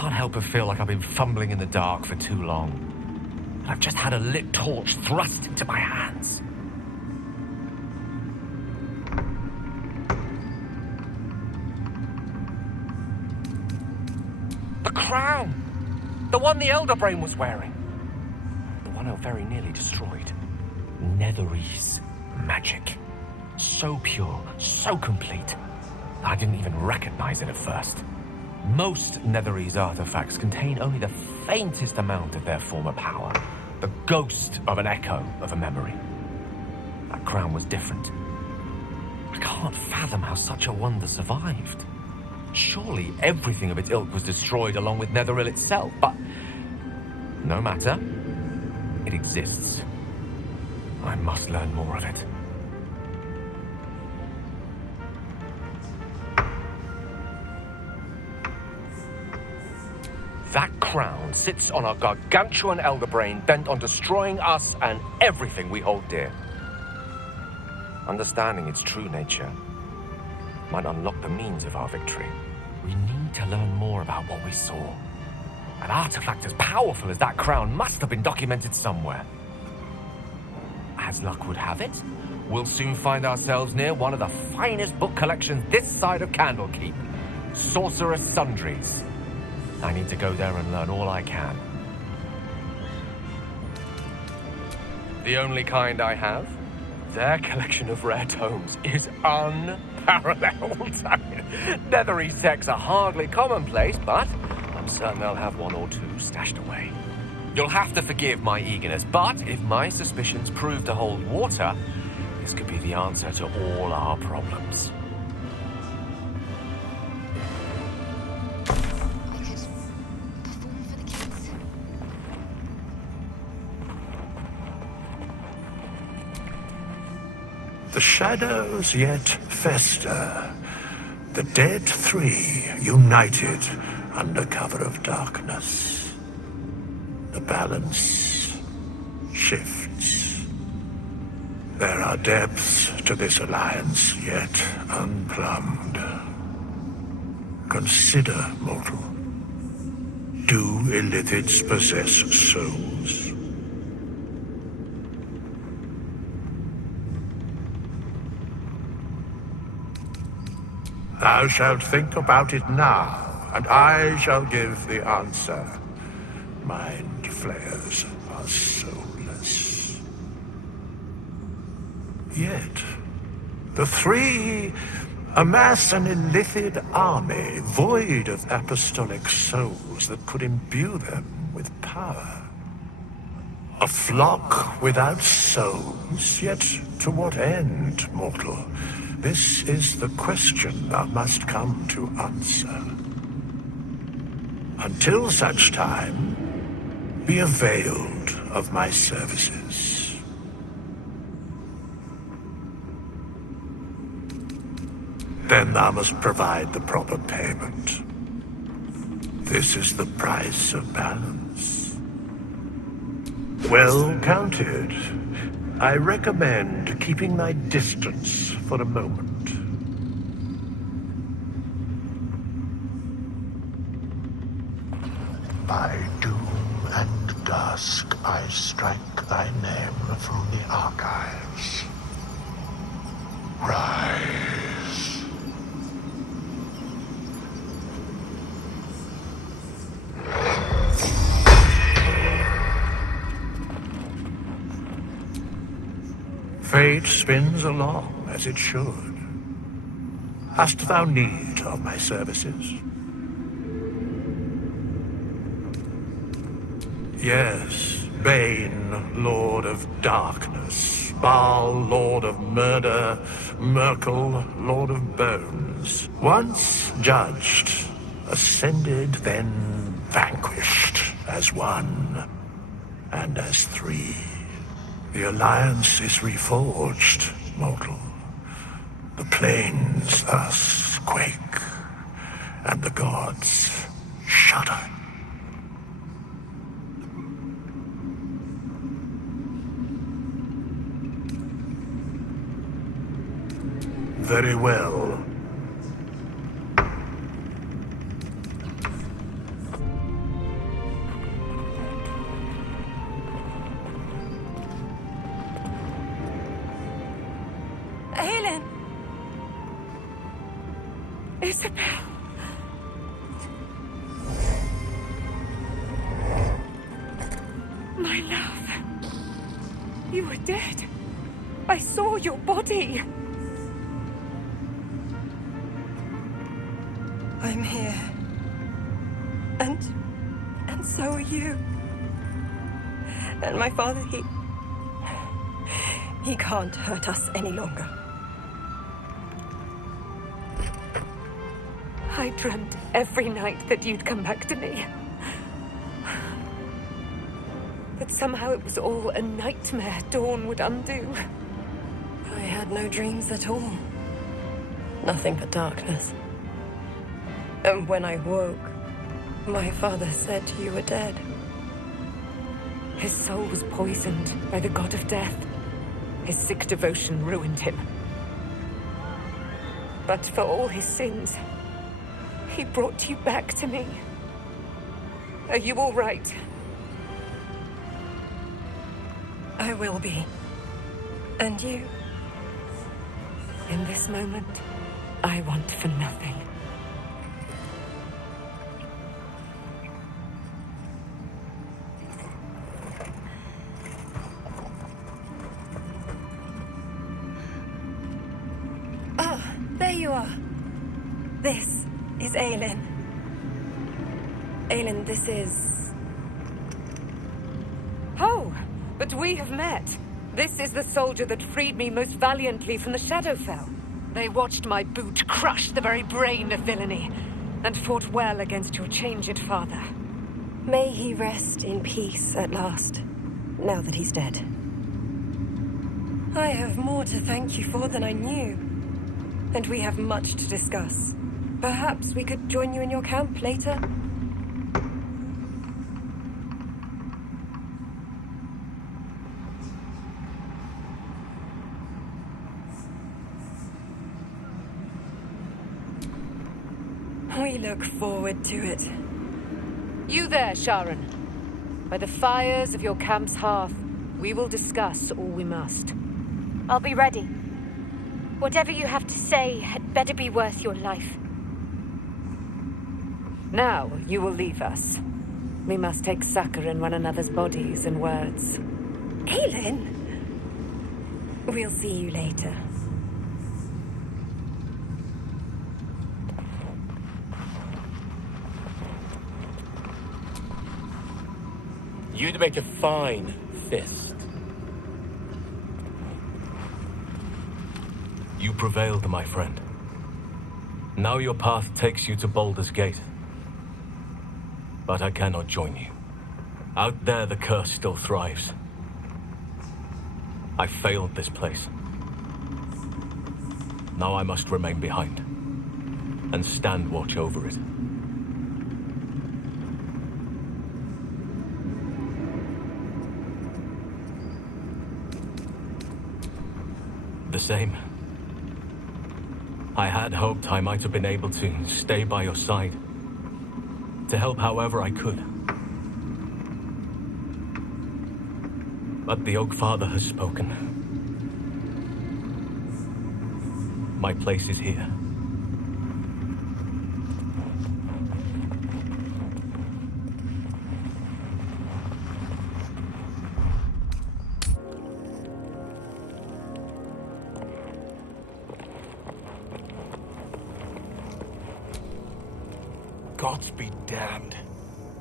can't help but feel like I've been fumbling in the dark for too long. I've just had a lit torch thrust into my hands. The crown! The one the Elder Brain was wearing. The one I very nearly destroyed. Netherese magic. So pure, so complete. I didn't even recognize it at first. Most Netherese artifacts contain only the faintest amount of their former power. The ghost of an echo of a memory. That crown was different. I can't fathom how such a wonder survived. Surely everything of its ilk was destroyed along with Netheril itself, but no matter. It exists. I must learn more of it. That crown sits on a gargantuan elder brain bent on destroying us and everything we hold dear. Understanding its true nature might unlock the means of our victory. We need to learn more about what we saw. An artifact as powerful as that crown must have been documented somewhere. As luck would have it, we'll soon find ourselves near one of the finest book collections this side of Candlekeep, Sorcerer's Sundries. I need to go there and learn all I can. The only kind I have? Their collection of rare tomes is unparalleled. Netherese texts are hardly commonplace, but I'm certain they'll have one or two stashed away. You'll have to forgive my eagerness, but if my suspicions prove to hold water, this could be the answer to all our problems. The shadows yet fester. The dead three united under cover of darkness. The balance shifts. There are depths to this alliance yet unplumbed. Consider, mortal. Do illithids possess souls? Thou shalt think about it now, and I shall give the answer. Mind flayers are soulless. Yet, the three amass an illithid army void of apostolic souls that could imbue them with power. A flock without souls, yet to what end, mortal? This is the question thou must come to answer. Until such time, be availed of my services. Then thou must provide the proper payment. This is the price of balance. Well counted. I recommend keeping thy distance for a moment. By doom and dusk I strike thy name from the archives. Rise. Fate spins along as it should. Hast thou need of my services? Yes, Bane, Lord of Darkness, Baal, Lord of Murder, Merkel, Lord of Bones. Once judged, ascended, then vanquished as one and as three. The alliance is reforged, mortal. The plains thus quake, and the gods shudder. Very well. Isabel. My love. You were dead. I saw your body. I'm here. And so are you. And my father, he can't hurt us any longer. I dreamt every night that you'd come back to me. But somehow it was all a nightmare Dawn would undo. I had no dreams at all. Nothing but darkness. And when I woke, my father said you were dead. His soul was poisoned by the god of death. His sick devotion ruined him. But for all his sins, he brought you back to me. Are you all right? I will be. And you? In this moment, I want for nothing. Ah, there you are. This is Aelin. Aelin, this is... Oh, but we have met. This is the soldier that freed me most valiantly from the Shadowfell. They watched my boot crush the very brain of villainy, and fought well against your changed father. May he rest in peace at last, now that he's dead. I have more to thank you for than I knew, and we have much to discuss. Perhaps we could join you in your camp later? We look forward to it. You there, Sharon. By the fires of your camp's hearth, we will discuss all we must. I'll be ready. Whatever you have to say had better be worth your life. Now you will leave us. We must take succor in one another's bodies and words. Aelin! We'll see you later. You'd make a fine fist. You prevailed, my friend. Now your path takes you to Baldur's Gate. But I cannot join you. Out there, the curse still thrives. I failed this place. Now I must remain behind and stand watch over it. The same. I had hoped I might have been able to stay by your side, to help however I could. But the Oak Father has spoken. My place is here. Gods be damned.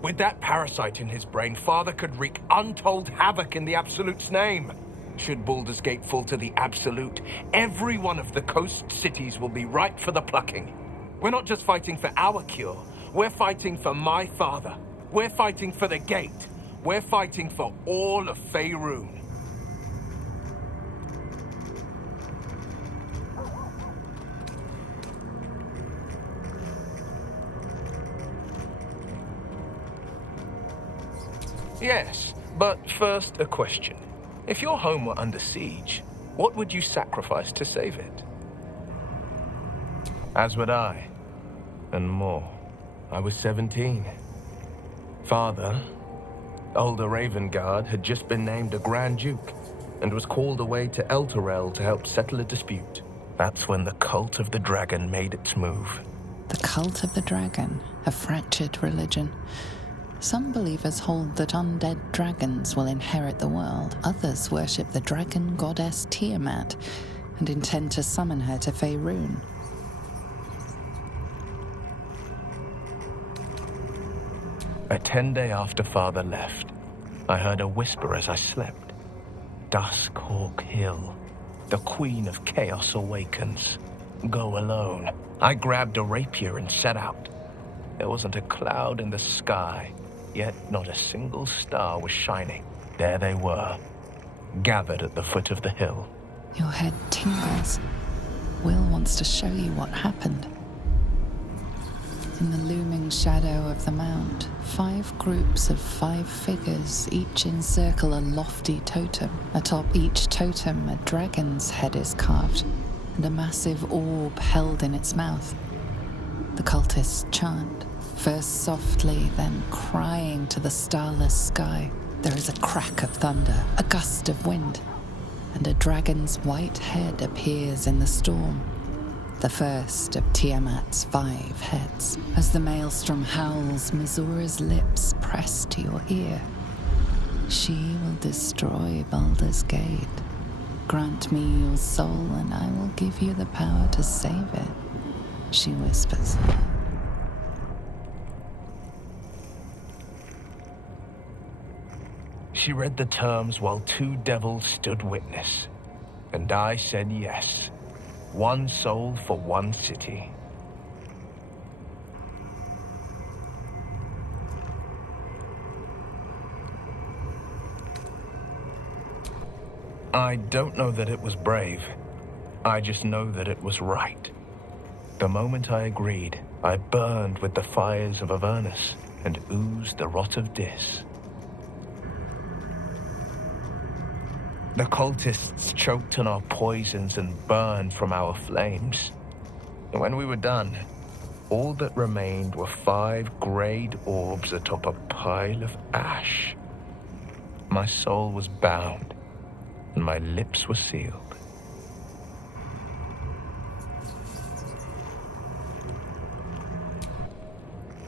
With that parasite in his brain, Father could wreak untold havoc in the Absolute's name. Should Baldur's Gate fall to the Absolute, every one of the coast cities will be ripe for the plucking. We're not just fighting for our cure, we're fighting for my father. We're fighting for the Gate. We're fighting for all of Faerun. Yes, but first a question. If your home were under siege, what would you sacrifice to save it? As would I, and more. I was 17. Father, older Ravengard, had just been named a Grand Duke and was called away to Elturel to help settle a dispute. That's when the cult of the dragon made its move. The cult of the dragon, a fractured religion. Some believers hold that undead dragons will inherit the world. Others worship the dragon goddess Tiamat and intend to summon her to Faerun. A 10-day after Father left, I heard a whisper as I slept. Duskhawk Hill. The Queen of Chaos awakens. Go alone. I grabbed a rapier and set out. There wasn't a cloud in the sky, yet not a single star was shining. There they were, gathered at the foot of the hill. Your head tingles. Will wants to show you what happened. In the looming shadow of the mount, 5 groups of 5 figures each encircle a lofty totem. Atop each totem, a dragon's head is carved, and a massive orb held in its mouth. The cultists chant, first softly, then crying to the starless sky. There is a crack of thunder, a gust of wind, and a dragon's white head appears in the storm. The first of Tiamat's 5 heads. As the maelstrom howls, Mizura's lips press to your ear. She will destroy Baldur's Gate. Grant me your soul and I will give you the power to save it, she whispers. She read the terms while 2 devils stood witness, and I said yes. 1 soul for 1 city. I don't know that it was brave. I just know that it was right. The moment I agreed, I burned with the fires of Avernus and oozed the rot of Dis. The cultists choked on our poisons and burned from our flames. And when we were done, all that remained were 5 greyed orbs atop a pile of ash. My soul was bound, and my lips were sealed.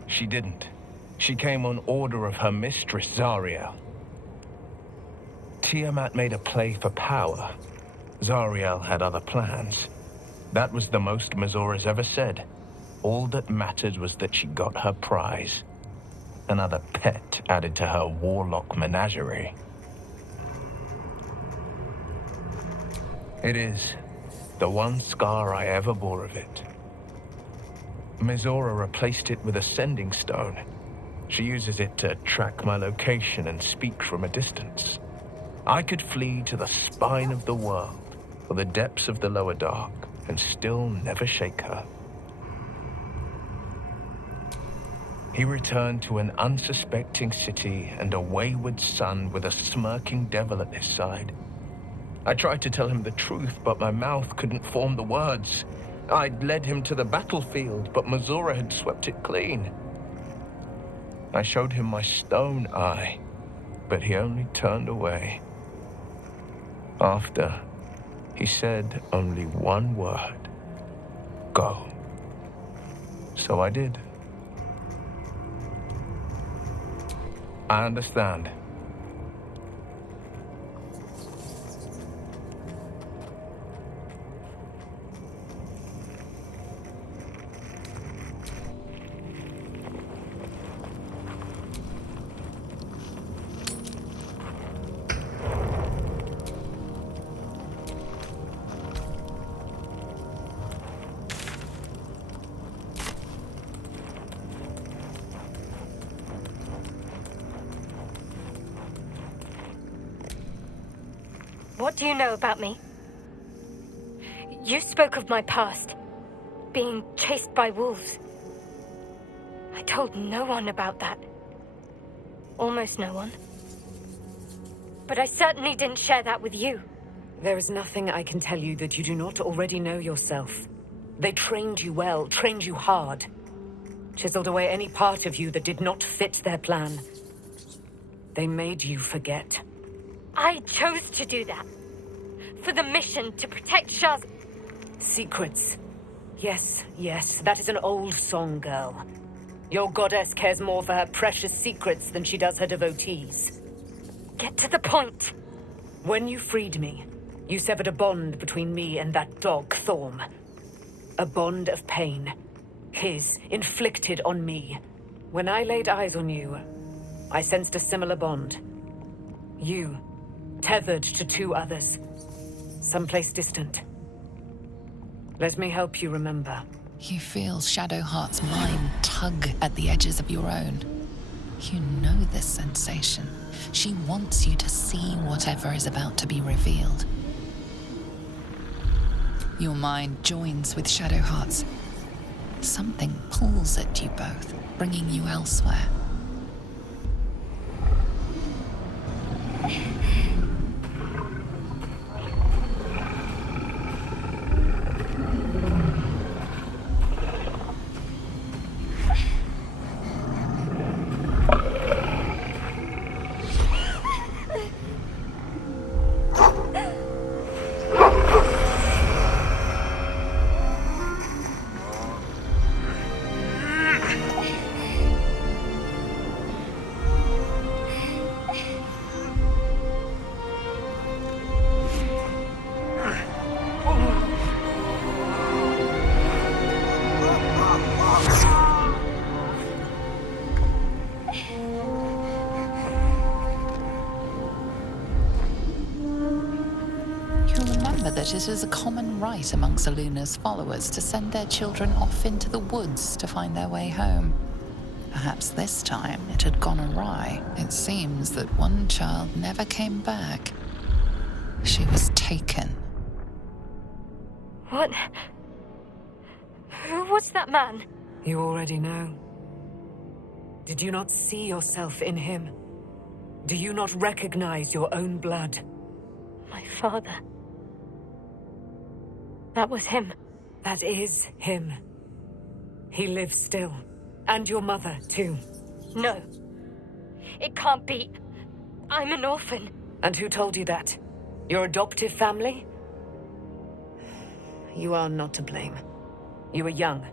She didn't. She came on order of her mistress, Zariel. Tiamat made a play for power. Zariel had other plans. That was the most Mizura's ever said. All that mattered was that she got her prize. Another pet added to her warlock menagerie. It is the one scar I ever bore of it. Mizura replaced it with a sending stone. She uses it to track my location and speak from a distance. I could flee to the spine of the world, or the depths of the lower dark, and still never shake her. He returned to an unsuspecting city and a wayward son with a smirking devil at his side. I tried to tell him the truth, but my mouth couldn't form the words. I'd led him to the battlefield, but Mizura had swept it clean. I showed him my stone eye, but he only turned away. After, he said only one word. Go. So I did. I understand. What do you know about me? You spoke of my past, being chased by wolves. I told no one about that. Almost no one. But I certainly didn't share that with you. There is nothing I can tell you that you do not already know yourself. They trained you well, trained you hard. Chiseled away any part of you that did not fit their plan. They made you forget. I chose to do that. For the mission to protect Shah's... Secrets. Yes, that is an old song, girl. Your goddess cares more for her precious secrets than she does her devotees. Get to the point. When you freed me, you severed a bond between me and that dog, Thorm. A bond of pain. His, inflicted on me. When I laid eyes on you, I sensed a similar bond. You, tethered to two others, someplace distant. Let me help you remember. You feel Shadowheart's mind tug at the edges of your own. You know this sensation. She wants you to see whatever is about to be revealed. Your mind joins with Shadowheart's. Something pulls at you both, bringing you elsewhere. That it is a common rite amongst Aluna's followers to send their children off into the woods to find their way home. Perhaps this time it had gone awry. It seems that one child never came back. She was taken. What? Who was that man? You already know. Did you not see yourself in him? Do you not recognize your own blood? My father. That was him. That is him. He lives still. And your mother, too. No. It can't be. I'm an orphan. And who told you that? Your adoptive family? You are not to blame. You were young,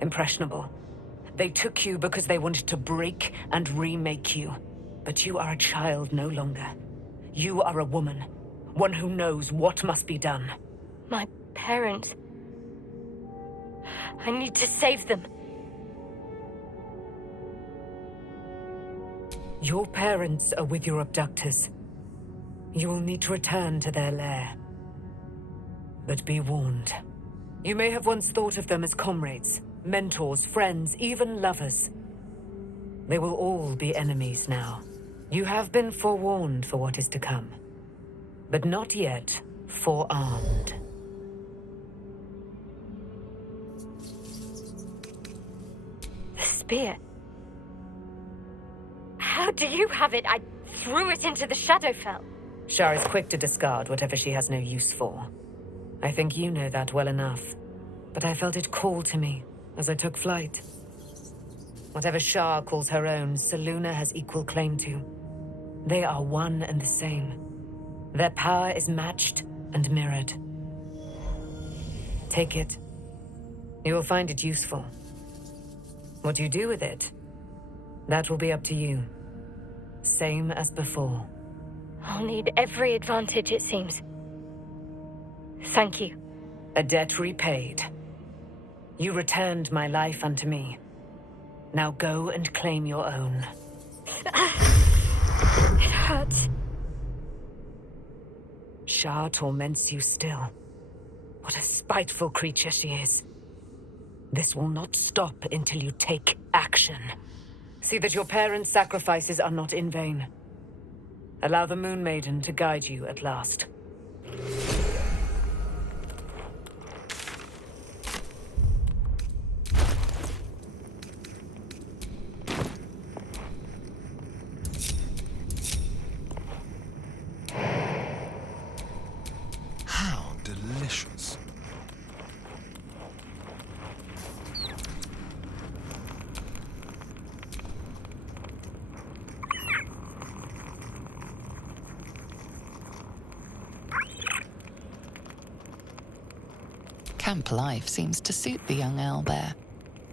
impressionable. They took you because they wanted to break and remake you. But you are a child no longer. You are a woman. One who knows what must be done. My parents. I need to save them. Your parents are with your abductors. You will need to return to their lair. But be warned. You may have once thought of them as comrades, mentors, friends, even lovers. They will all be enemies now. You have been forewarned for what is to come. But not yet forearmed. The spear. How do you have it? I threw it into the Shadowfell. Shar is quick to discard whatever she has no use for. I think you know that well enough. But I felt it call to me as I took flight. Whatever Shar calls her own, Selûne has equal claim to. They are one and the same. Their power is matched and mirrored. Take it. You will find it useful. What you do with it, that will be up to you. Same as before. I'll need every advantage, it seems. Thank you. A debt repaid. You returned my life unto me. Now go and claim your own. It hurts. Shar torments you still. What a spiteful creature she is. This will not stop until you take action. See that your parents' sacrifices are not in vain. Allow the Moon Maiden to guide you at last. How delicious. camp life seems to suit the young owlbear.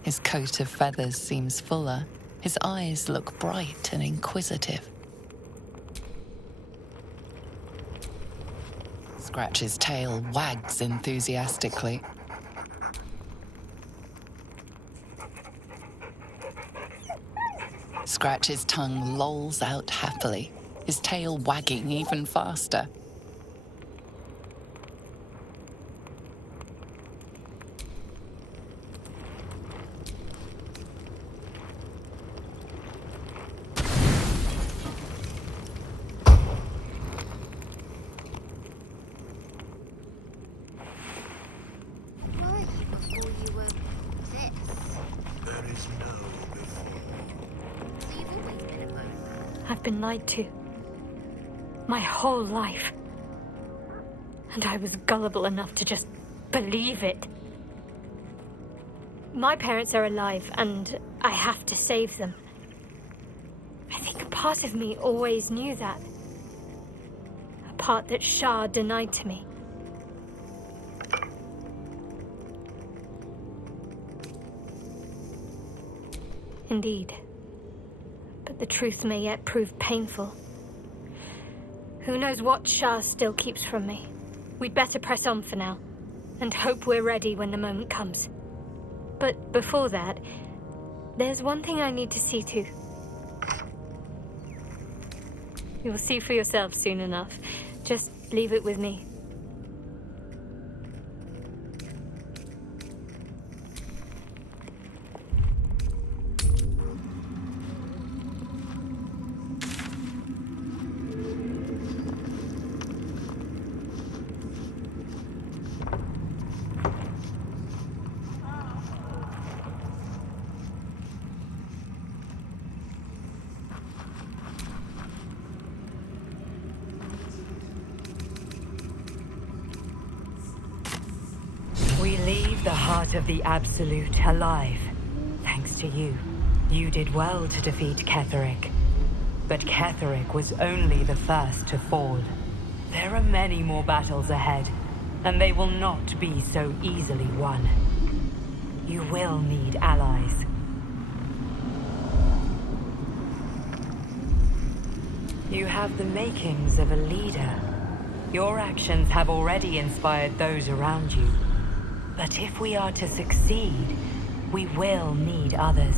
His coat of feathers seems fuller. His eyes look bright and inquisitive. Scratch's tail wags enthusiastically. Scratch's tongue lolls out happily, his tail wagging even faster. I've been lied to. My whole life. And I was gullible enough to just believe it. My parents are alive, and I have to save them. I think a part of me always knew that. A part that Shah denied to me. Indeed. But the truth may yet prove painful. Who knows what Shah still keeps from me? We'd better press on for now, and hope we're ready when the moment comes. But before that, there's one thing I need to see to. You'll see for yourself soon enough. Just leave it with me. We leave the heart of the Absolute alive, thanks to you. You did well to defeat Ketheric. But Ketheric was only the first to fall. There are many more battles ahead, and they will not be so easily won. You will need allies. You have the makings of a leader. Your actions have already inspired those around you. But if we are to succeed, we will need others.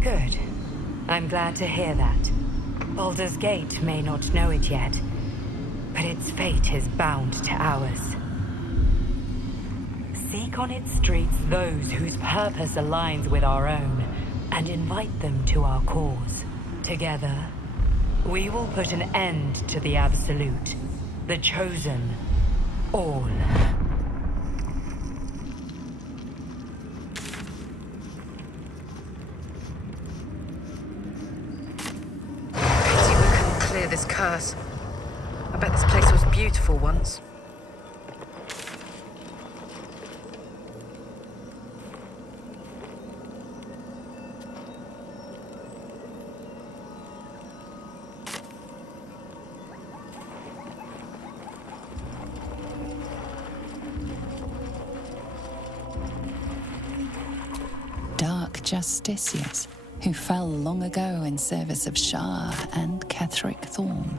Good. I'm glad to hear that. Baldur's Gate may not know it yet, but its fate is bound to ours. Seek on its streets those whose purpose aligns with our own, and invite them to our cause. Together, we will put an end to the Absolute. The Chosen. All. Pity we couldn't clear this curse. I bet this place was beautiful once. Justiciars, who fell long ago in service of Shah and Ketheric Thorm.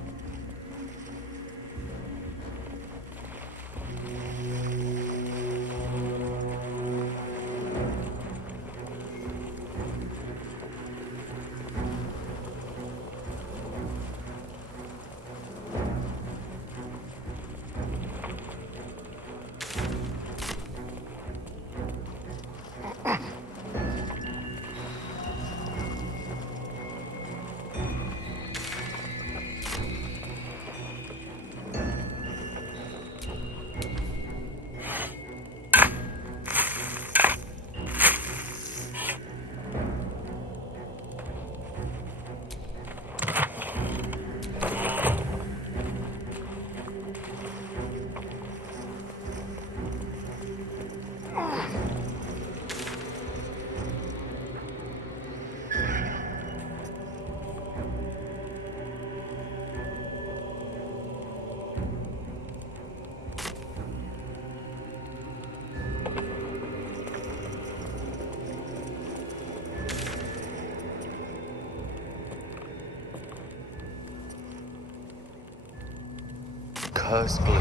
curse blew.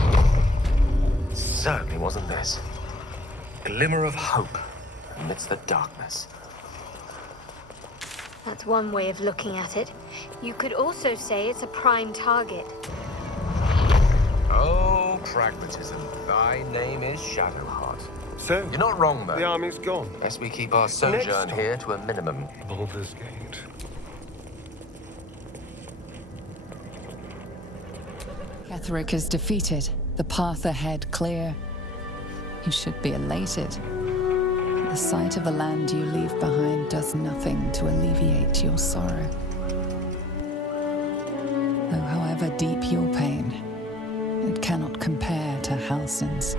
It certainly wasn't this. Glimmer of hope amidst the darkness. That's one way of looking at it. You could also say it's a prime target. Oh, pragmatism. Thy name is Shadowheart. So, You're not wrong, though. the army's gone. Best we keep our sojourn here to a minimum. Baldur's Gate. Ketheric is defeated, the path ahead clear. You should be elated. The sight of a land you leave behind does nothing to alleviate your sorrow. Though however deep your pain, it cannot compare to Halsin's.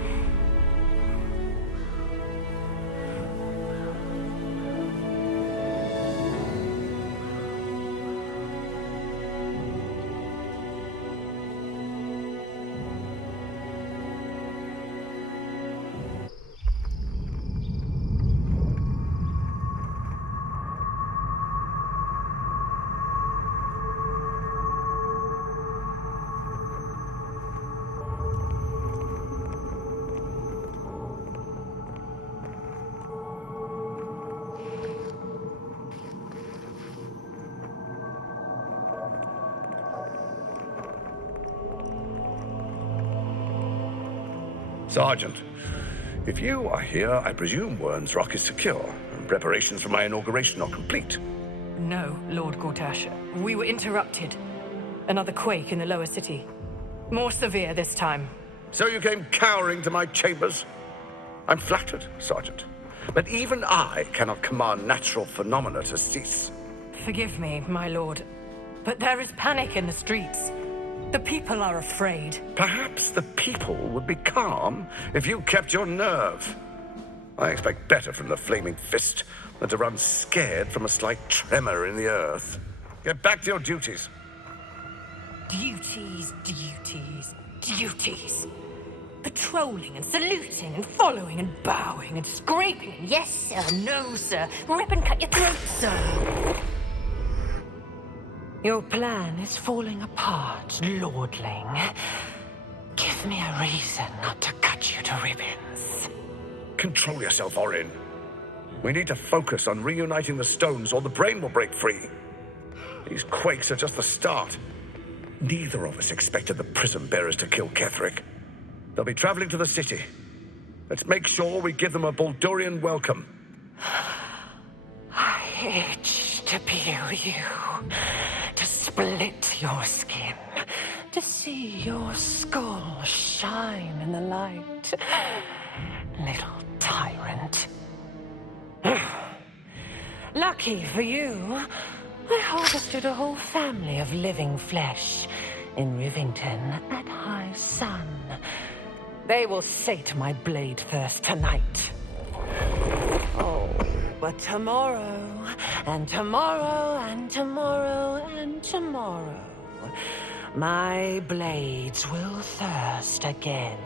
Sergeant, if you are here, I presume Wern's Rock is secure, and preparations for my inauguration are complete. No, Lord Gortash. We were interrupted. Another quake in the lower city. More severe this time. So you came cowering to my chambers? I'm flattered, Sergeant. But even I cannot command natural phenomena to cease. Forgive me, my lord, but there is panic in the streets. The people are afraid. Perhaps the people would be calm if you kept your nerve. I expect better from the Flaming Fist than to run scared from a slight tremor in the earth. Get back to your duties. Duties, duties, duties. Patrolling and saluting and following and bowing and scraping and yes sir, no sir, rip and cut your throat, sir. Your plan is falling apart, lordling. Give me a reason not to cut you to ribbons. Control yourself, Orin. We need to focus on reuniting the stones or the brain will break free. These quakes are just the start. Neither of us expected the prison bearers to kill Ketheric. They'll be traveling to the city. Let's make sure we give them a Baldurian welcome. I itch to peel you, to split your skin, to see your skull shine in the light. Little tyrant. Lucky for you, I harvested a whole family of living flesh in Rivington at high sun. They will sate my blade thirst tonight. Oh, but tomorrow, and tomorrow, and tomorrow, and tomorrow, my blades will thirst again.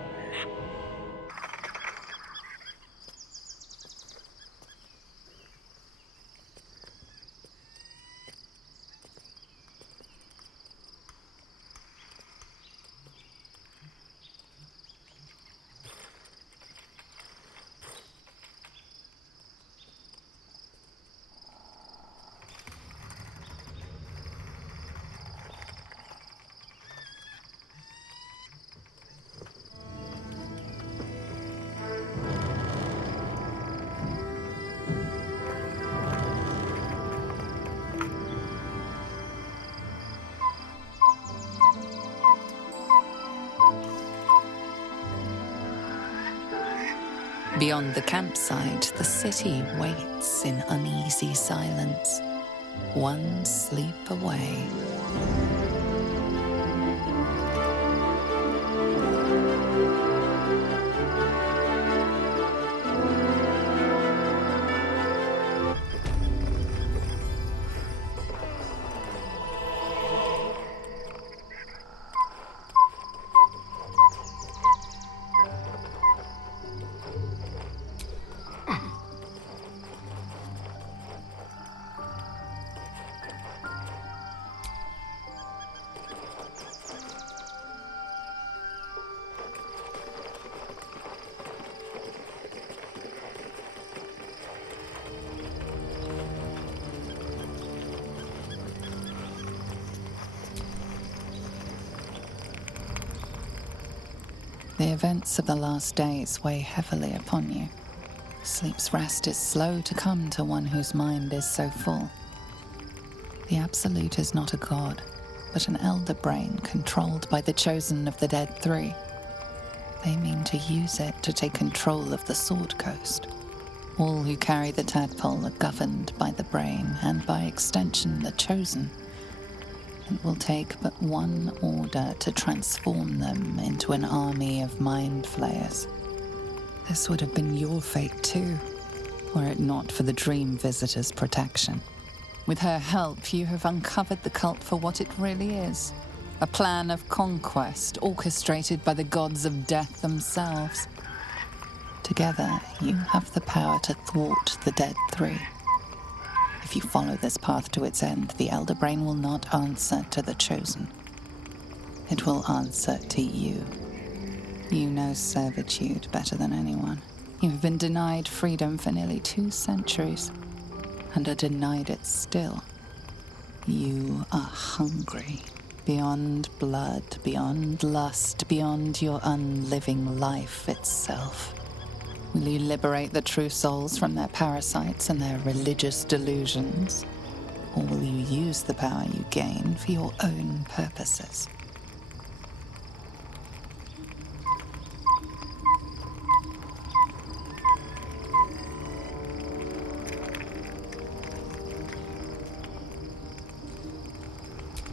Beyond the campsite, the city waits in uneasy silence, one sleep away. The events of the last days weigh heavily upon you. Sleep's rest is slow to come to one whose mind is so full. The Absolute is not a god, but an elder brain controlled by the chosen of the Dead Three. They mean to use it to take control of the Sword Coast. All who carry the tadpole are governed by the brain, and by extension the chosen. It will take but one order to transform them into an army of mind flayers. This would have been your fate too, were it not for the Dream Visitor's protection. With her help, you have uncovered the cult for what it really is. A plan of conquest orchestrated by the gods of death themselves. Together, you have the power to thwart the Dead Three. If you follow this path to its end, the Elder Brain will not answer to the Chosen. It will answer to you. You know servitude better than anyone. You've been denied freedom for nearly 2 centuries, and are denied it still. You are hungry. Beyond blood, beyond lust, beyond your unliving life itself. Will you liberate the true souls from their parasites and their religious delusions? Or will you use the power you gain for your own purposes?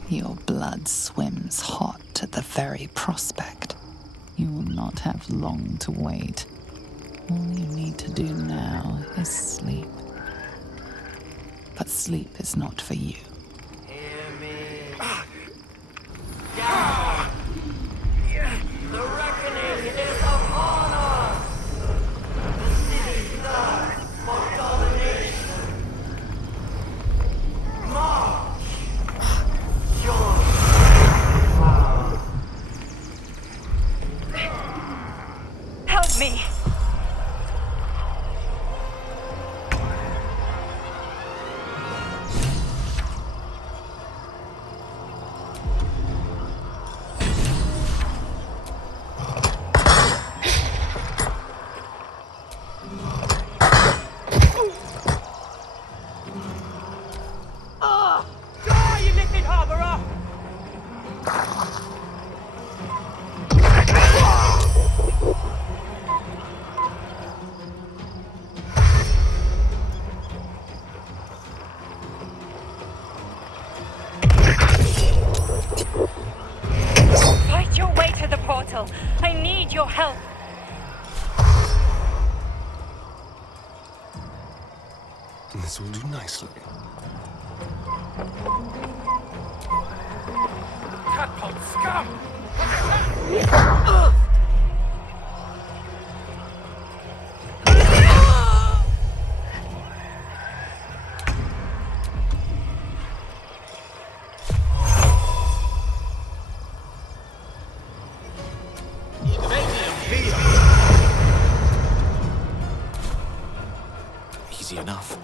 Your blood swims hot at the very prospect. You will not have long to wait. All you need to do now is sleep. But sleep is not for you. Hear me. The reckoning is upon us. The city thirsts for domination. March. Join. Help me! I need your help. This will do nicely. Tadpole scum! Easy enough.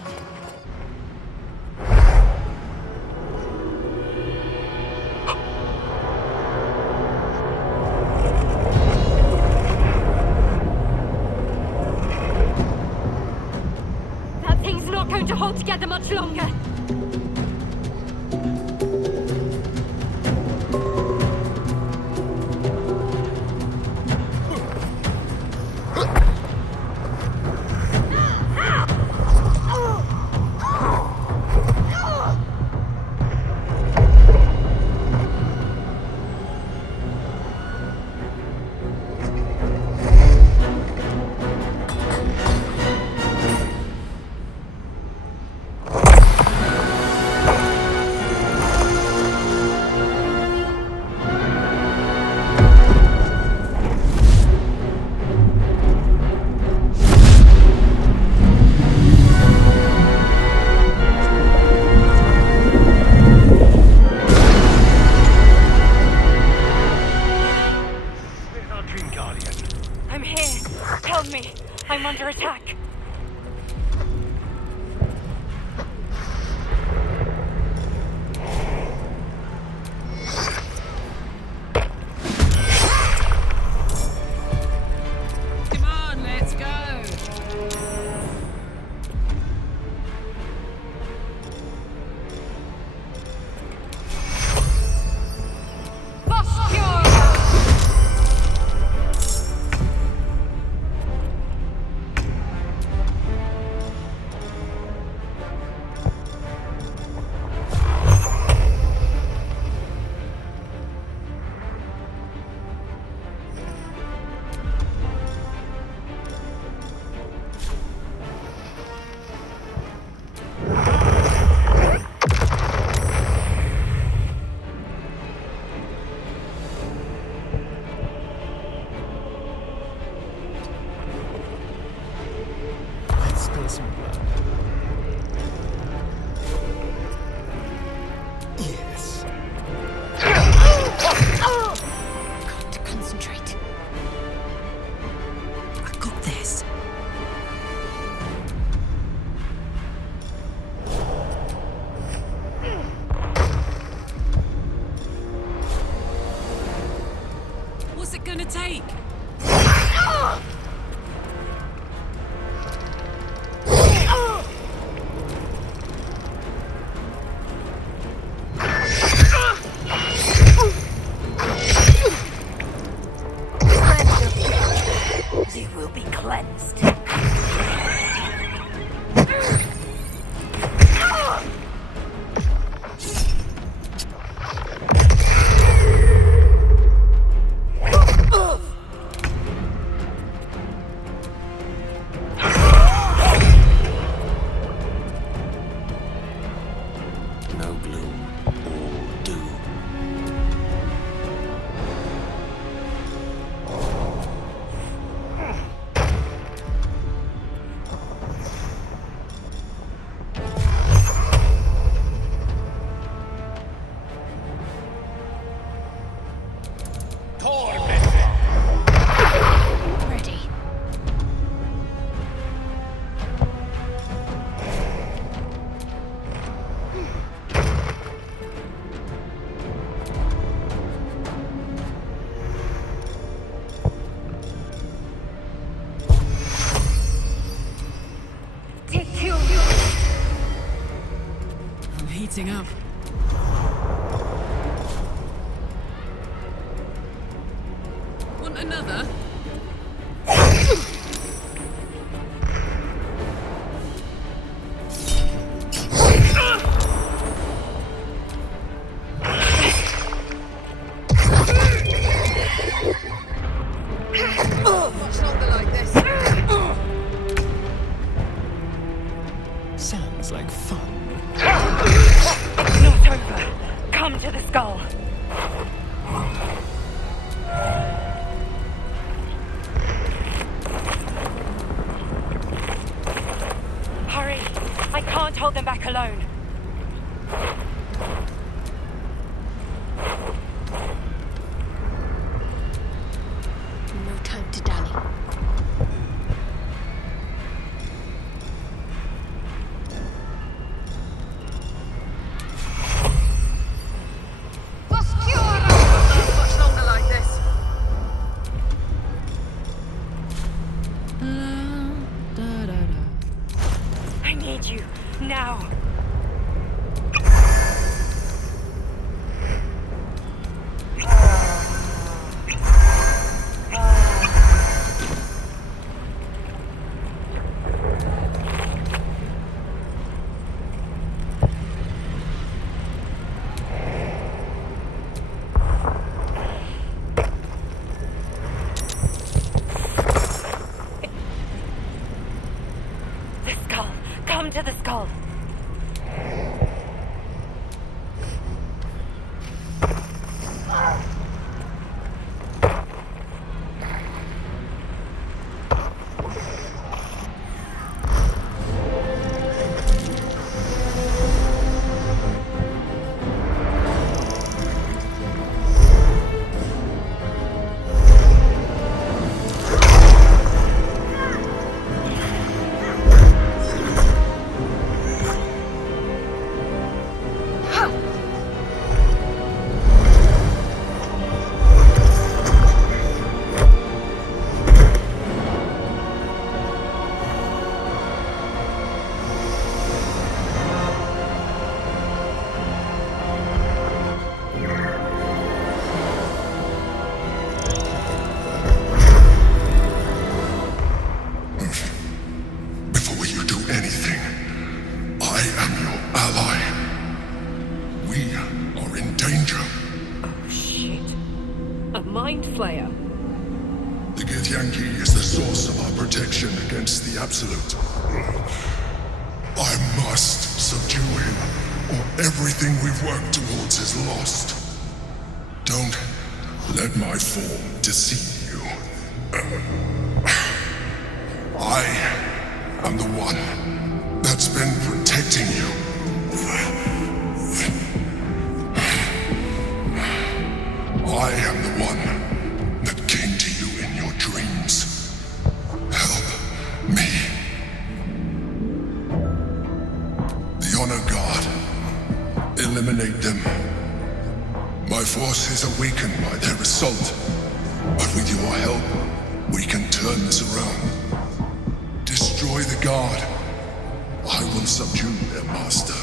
That thing's not going to hold together much longer. I'm under attack. this work? Yes. Got to concentrate. I got this. What's it gonna take? You will be cleansed. No gloom, all doom. Ready. Take two. I'm heating up. Want another? Much longer like this. Sounds like fun. It's not over. Come to the skull. Hurry! I can't hold them back alone. No time to dally. Much longer like this. I need you now. The skull. Come to the skull. Before you do anything, I am your ally. We are in danger. Oh, shit. A mind flayer. The Githyanki is the source of our protection against the Absolute. I must subdue him, or everything we've worked towards is lost. Don't let my form deceive you. I I'm the one that's been protecting you. I am the one that came to you in your dreams. Help me. The Honor Guard. Eliminate them. My forces are weakened by their assault, but with your help, we can turn this around. Destroy the Guard. I will subdue their master.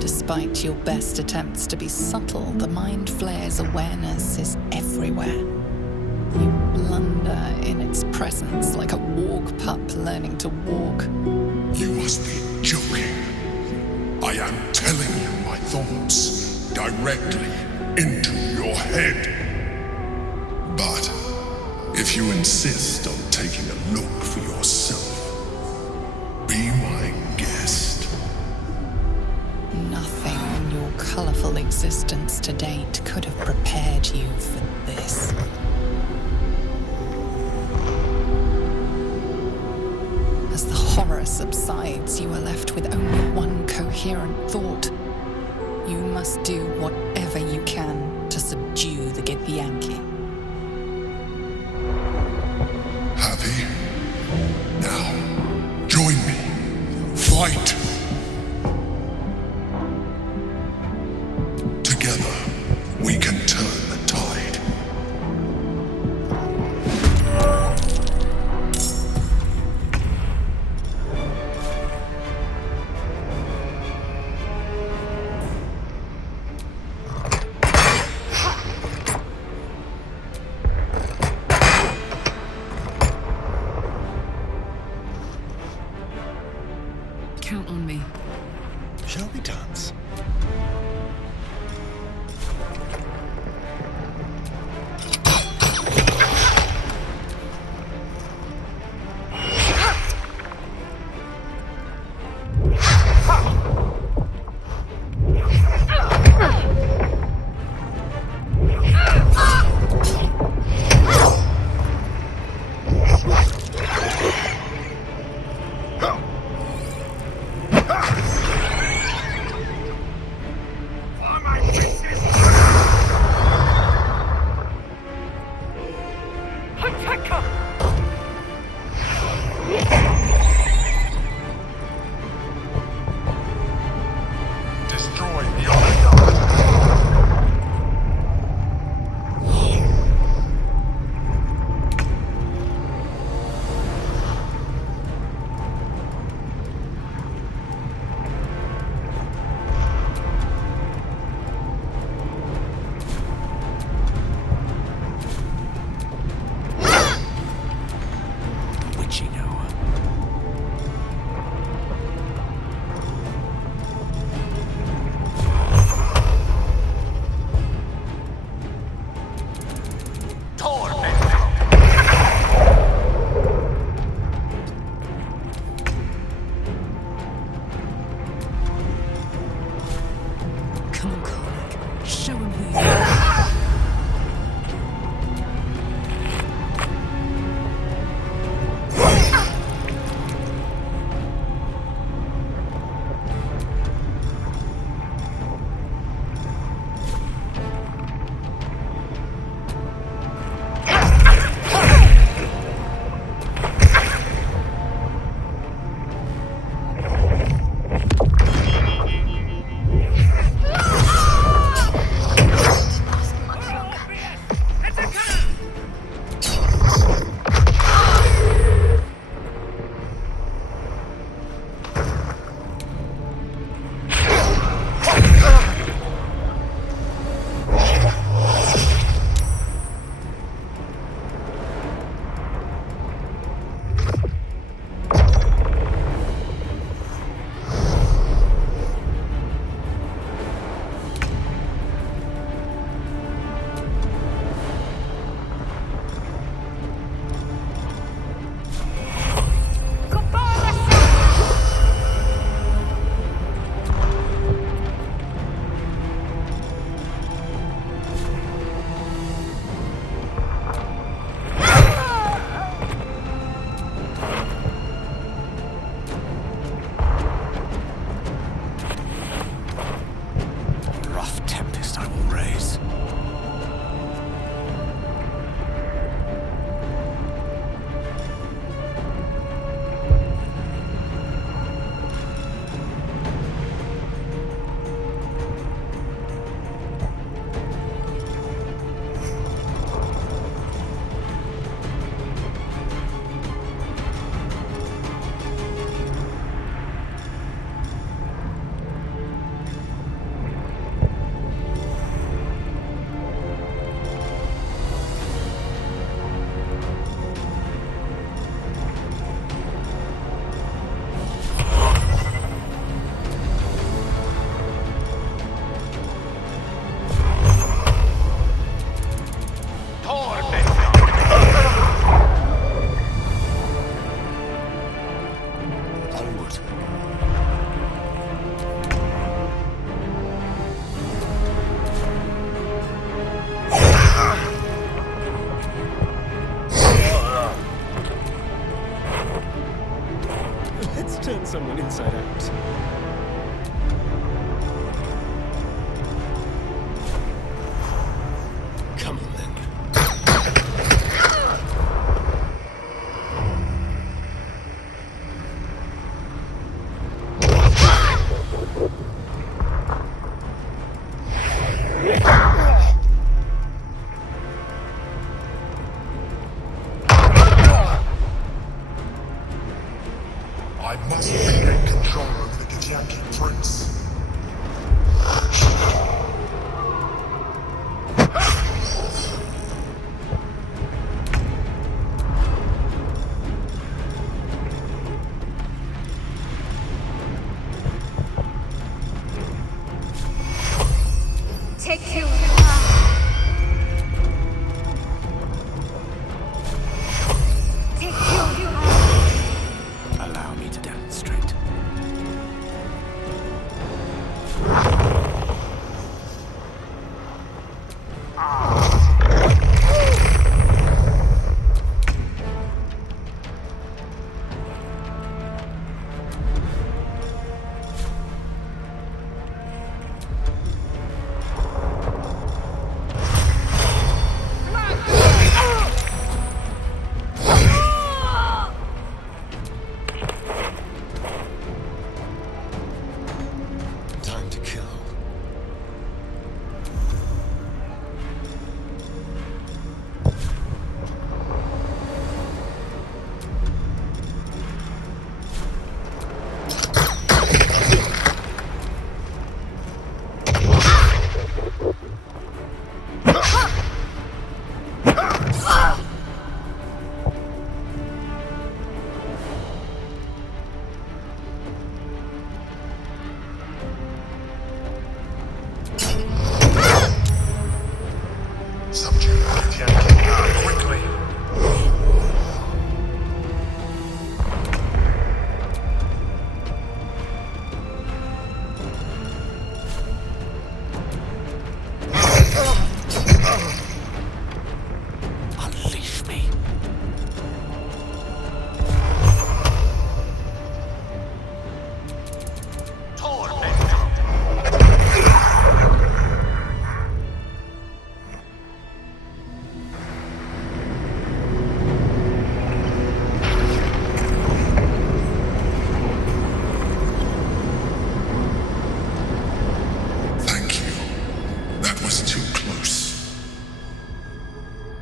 Despite your best attempts to be subtle, the Mind Flayer's awareness is everywhere. You blunder in its presence like a walk pup learning to walk. You must be joking. I am telling you my thoughts directly into your head. But if you insist on taking a look for yourself, be my guest. Nothing in your colorful existence to date could have prepared you for this. As the horror subsides, you are left with only one coherent thought. You must do whatever you can to subdue the Githyanki. Happy? Now, join me. Fight! Together, we can turn the tide.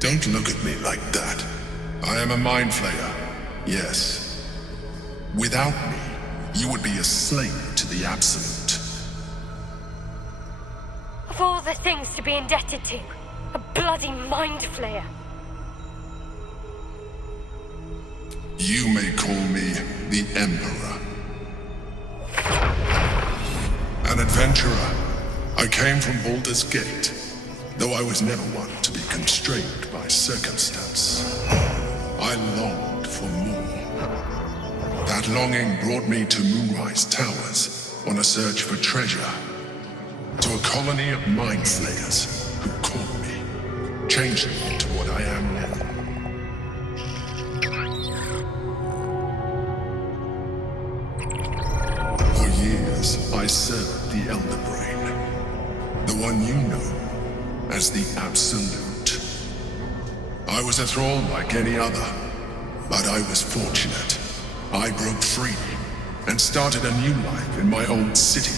Don't look at me like that. I am a mind flayer, yes. Without me, you would be a slave to the Absolute. Of all the things to be indebted to, a bloody mind flayer. You may call me the Emperor. An adventurer. I came from Baldur's Gate, though I was never one to be constrained by circumstance. I longed for more. That longing brought me to Moonrise Towers on a search for treasure. To a colony of mind flayers who caught me, changed me into what I am now. For years, I served the Elder Brain, the one you know as the Absolute. I was a thrall like any other, but I was fortunate. I broke free and started a new life in my old city.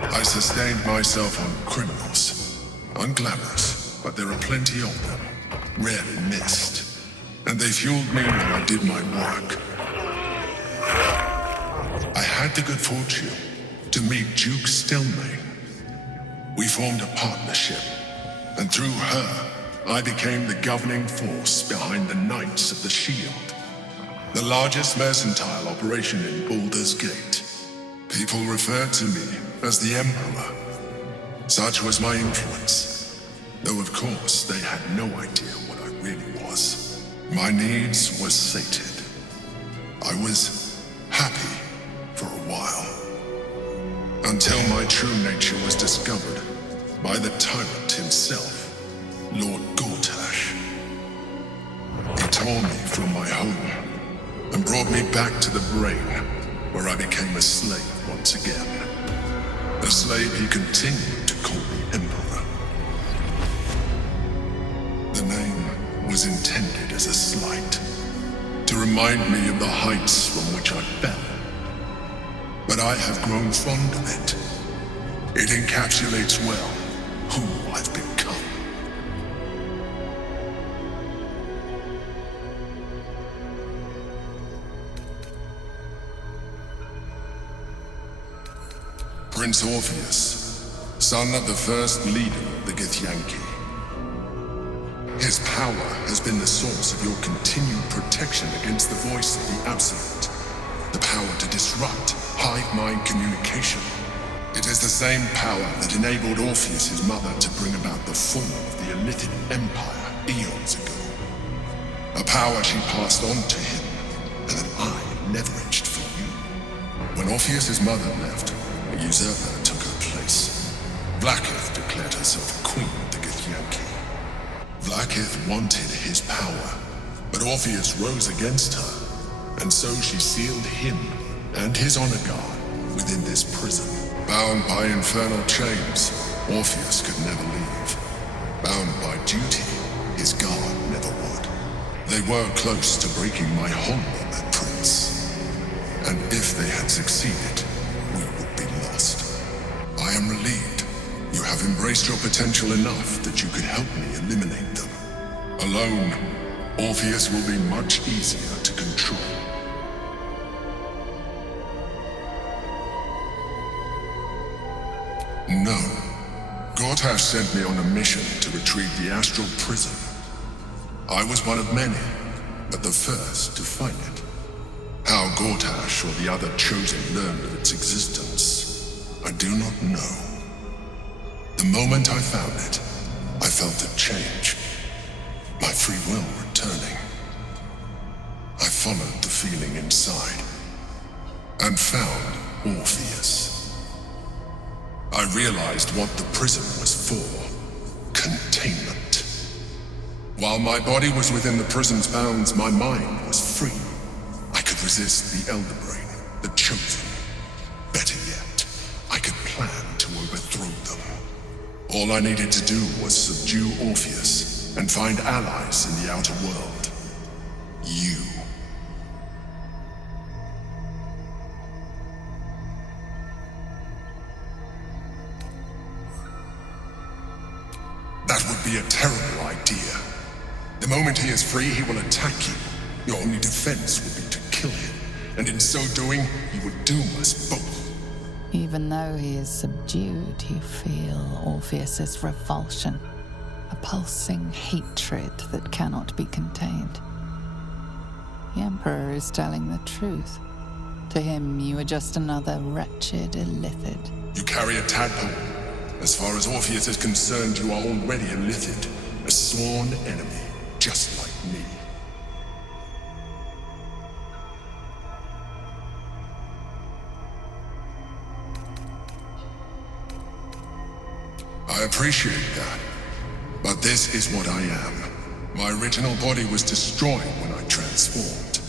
I sustained myself on criminals, unglamorous, but there are plenty of them, rarely missed, and they fueled me while I did my work. I had the good fortune to meet Duke Stelmane. We formed a partnership, and through her, I became the governing force behind the Knights of the Shield, the largest mercantile operation in Baldur's Gate. People referred to me as the Emperor. Such was my influence, though of course they had no idea what I really was. My needs were sated. I was happy for a while, until my true nature was discovered by the tyrant himself, Lord Gortash. He tore me from my home and brought me back to the Brain, where I became a slave once again. A slave he continued to call me Emperor. The name was intended as a slight, to remind me of the heights from which I fell. But I have grown fond of it. It encapsulates well who I've become. Prince Orpheus, son of the first leader of the Githyanki. His power has been the source of your continued protection against the voice of the Absolute. The power to disrupt hive mind communication. It is the same power that enabled Orpheus's mother to bring about the fall of the Elithid Empire eons ago. A power she passed on to him, and that I leveraged for you. When Orpheus's mother left, a usurper took her place. Vlaakith declared herself queen of the Githyanki. Vlaakith wanted his power, but Orpheus rose against her, and so she sealed him and his honor guard within this prison. Bound by infernal chains, Orpheus could never leave. Bound by duty, his guard never would. They were close to breaking my hold on that prince. And if they had succeeded, we would be lost. I am relieved. You have embraced your potential enough that you could help me eliminate them. Alone, Orpheus will be much easier to control. No. Gortash sent me on a mission to retrieve the astral prison. I was one of many, but the first to find it. How Gortash or the other chosen learned of its existence, I do not know. The moment I found it, I felt a change. My free will returning. I followed the feeling inside, and found Orpheus. I realized what the prison was for. Containment. While my body was within the prison's bounds, my mind was free. I could resist the Elder Brain, the Chosen. Better yet, I could plan to overthrow them. All I needed to do was subdue Orpheus and find allies in the outer world. You. That would be a terrible idea. The moment he is free, he will attack you. Your only defense would be to kill him, and in so doing, he would doom us both. Even though he is subdued, you feel Orpheus's revulsion, a pulsing hatred that cannot be contained. The Emperor is telling the truth. To him, you are just another wretched illithid. You carry a tadpole. As far as Orpheus is concerned, you are already a illithid, a sworn enemy, just like me. I appreciate that, but this is what I am. My original body was destroyed when I transformed.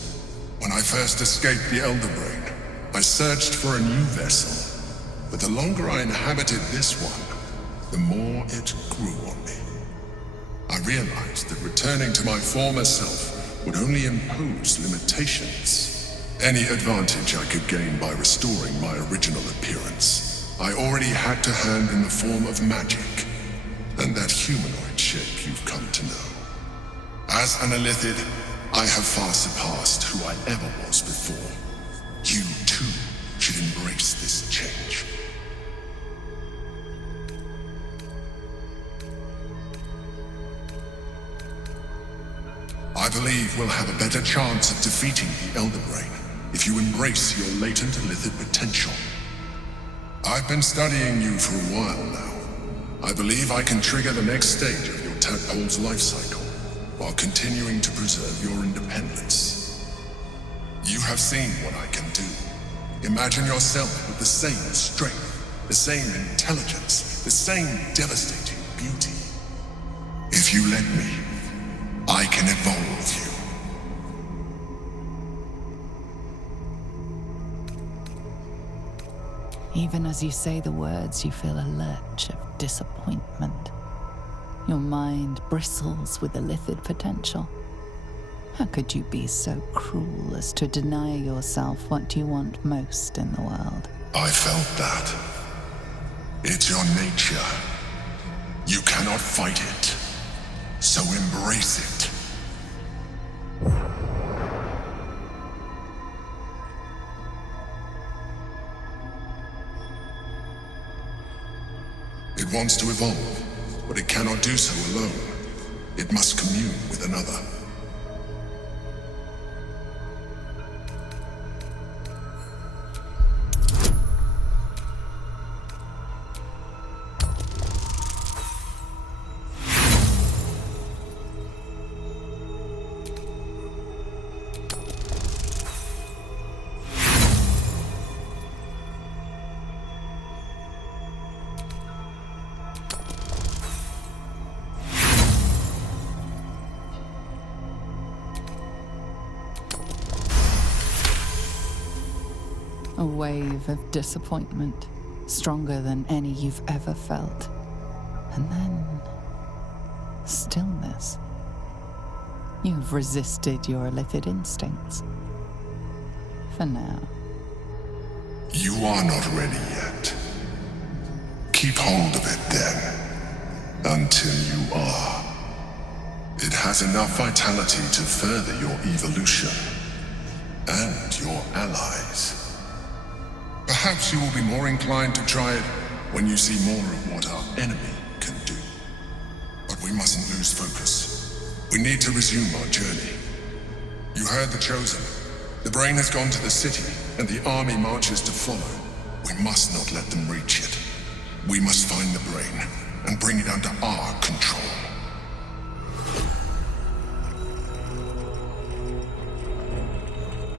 When I first escaped the Elder Brain, I searched for a new vessel. But the longer I inhabited this one, the more it grew on me. I realized that returning to my former self would only impose limitations. Any advantage I could gain by restoring my original appearance, I already had to hand in the form of magic, and that humanoid shape you've come to know. As an illithid, I have far surpassed who I ever was before. You, too, should embrace this change. I believe we'll have a better chance of defeating the Elder Brain if you embrace your latent illithid potential. I've been studying you for a while now. I believe I can trigger the next stage of your tadpole's life cycle while continuing to preserve your independence. You have seen what I can do. Imagine yourself with the same strength, the same intelligence, the same devastating beauty. If you let me, I can evolve you. Even as you say the words, you feel a lurch of disappointment. Your mind bristles with illithid potential. How could you be so cruel as to deny yourself what you want most in the world? I felt that. It's your nature. You cannot fight it. So embrace it. It wants to evolve, but it cannot do so alone. It must commune with another. A wave of disappointment, stronger than any you've ever felt. And then, stillness. You've resisted your illithid instincts. For now. You are not ready yet. Keep hold of it then, until you are. It has enough vitality to further your evolution, and your allies. Perhaps you will be more inclined to try it when you see more of what our enemy can do. But we mustn't lose focus. We need to resume our journey. You heard the Chosen. The Brain has gone to the city, and the army marches to follow. We must not let them reach it. We must find the Brain and bring it under our control.